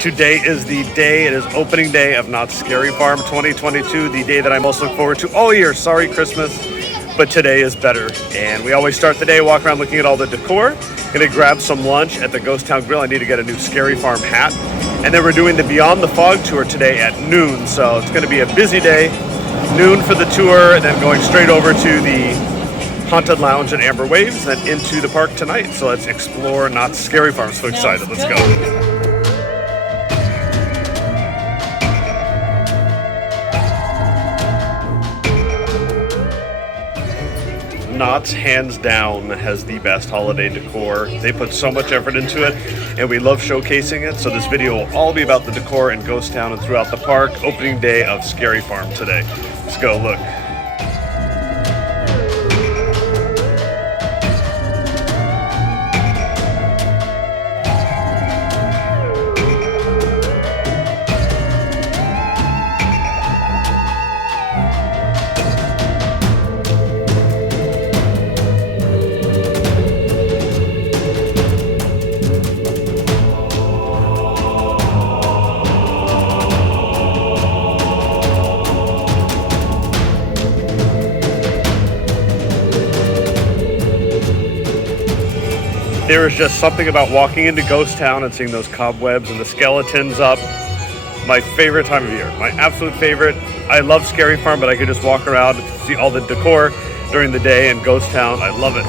Today is the day, it is opening day of Knott's Scary Farm 2022, the day that I most look forward to all year. Sorry, Christmas, but today is better. And we always start the day walking around looking at all the decor. Gonna grab some lunch at the Ghost Town Grill. I need to get a new Scary Farm hat. And then we're doing the Beyond the Fog tour today at noon. So it's gonna be a busy day. Noon for the tour, and then going straight over to the Haunted Lounge at Amber Waves, and into the park tonight. So let's explore Knott's Scary Farm. So excited, let's go. Knott's, hands down, has the best holiday decor. They put so much effort into it, and we love showcasing it. So this video will all be about the decor in Ghost Town and throughout the park. Opening day of Scary Farm today. Let's go look. There is just something about walking into Ghost Town and seeing those cobwebs and the skeletons up. My favorite time of year, my absolute favorite. I love Scary Farm, but I could just walk around and see all the decor during the day in Ghost Town. I love it.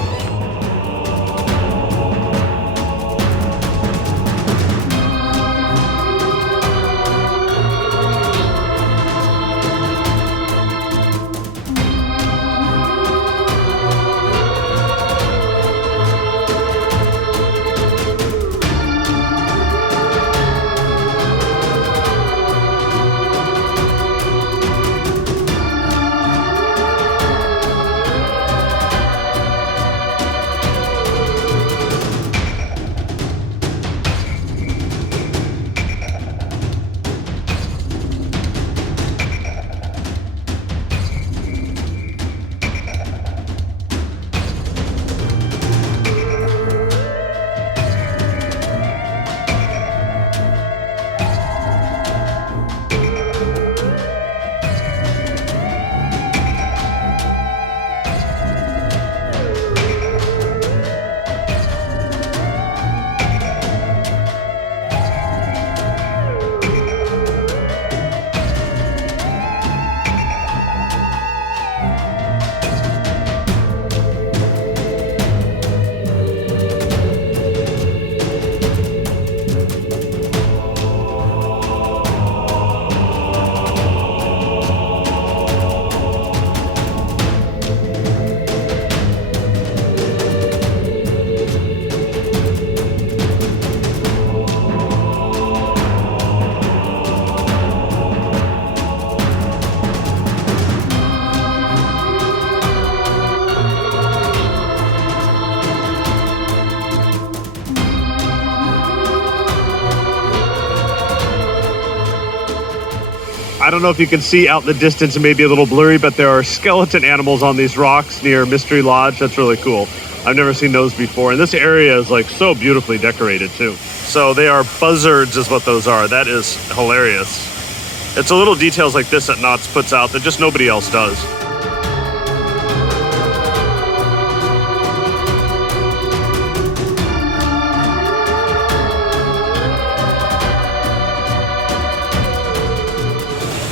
I don't know if you can see out in the distance, it may be a little blurry, but there are skeleton animals on these rocks near Mystery Lodge. That's really cool. I've never seen those before. And this area is like so beautifully decorated too. So they are buzzards is what those are. That is hilarious. It's a little details like this that Knott's puts out that just nobody else does.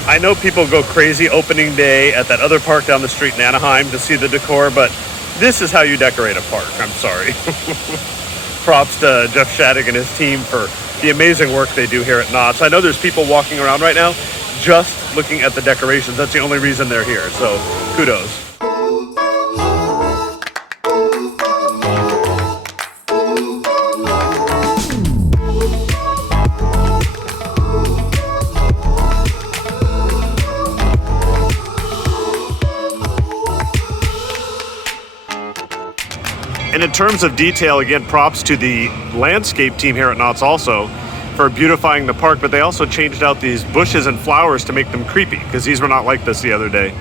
I know people go crazy opening day at that other park down the street in Anaheim to see the decor, but this is how you decorate a park. I'm sorry. Props to Jeff Shattuck and his team for the amazing work they do here at Knott's. I know there's people walking around right now just looking at the decorations. That's the only reason they're here, so kudos. And in terms of detail, again, props to the landscape team here at Knott's also for beautifying the park, but they also changed out these bushes and flowers to make them creepy, because these were not like this the other day.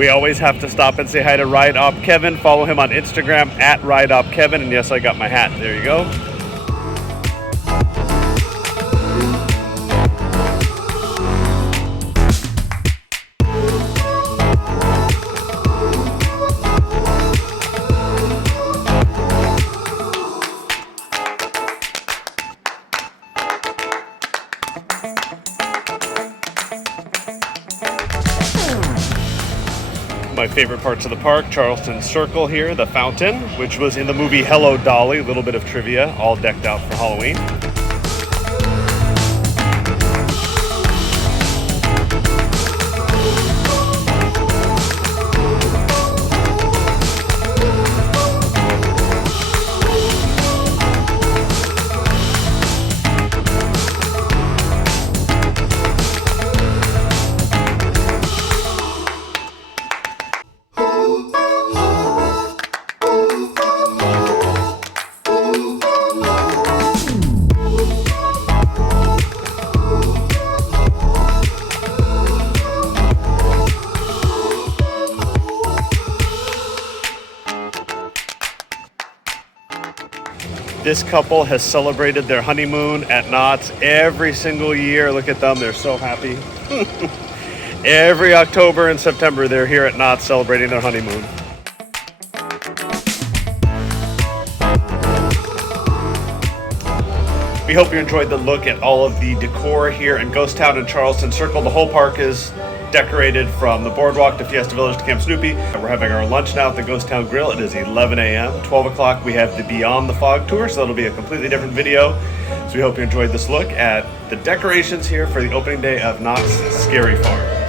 We always have to stop and say hi to Ride Op Kevin. Follow him on Instagram at Ride Op Kevin. And yes, I got my hat. There you go. My favorite parts of the park, Charleston Circle here, the fountain, which was in the movie Hello Dolly, a little bit of trivia, all decked out for Halloween. This couple has celebrated their honeymoon at Knott's every single year. Look at them, they're so happy. Every October and September, they're here at Knott's celebrating their honeymoon. We hope you enjoyed the look at all of the decor here in Ghost Town and Charleston Circle. The whole park is decorated from the boardwalk to Fiesta Village to Camp Snoopy. We're having our lunch now at the Ghost Town Grill. It is 11 a.m. 12 o'clock, we have the Beyond the Fog tour, so that'll be a completely different video. So we hope you enjoyed this look at the decorations here for the opening day of Knott's Scary Farm.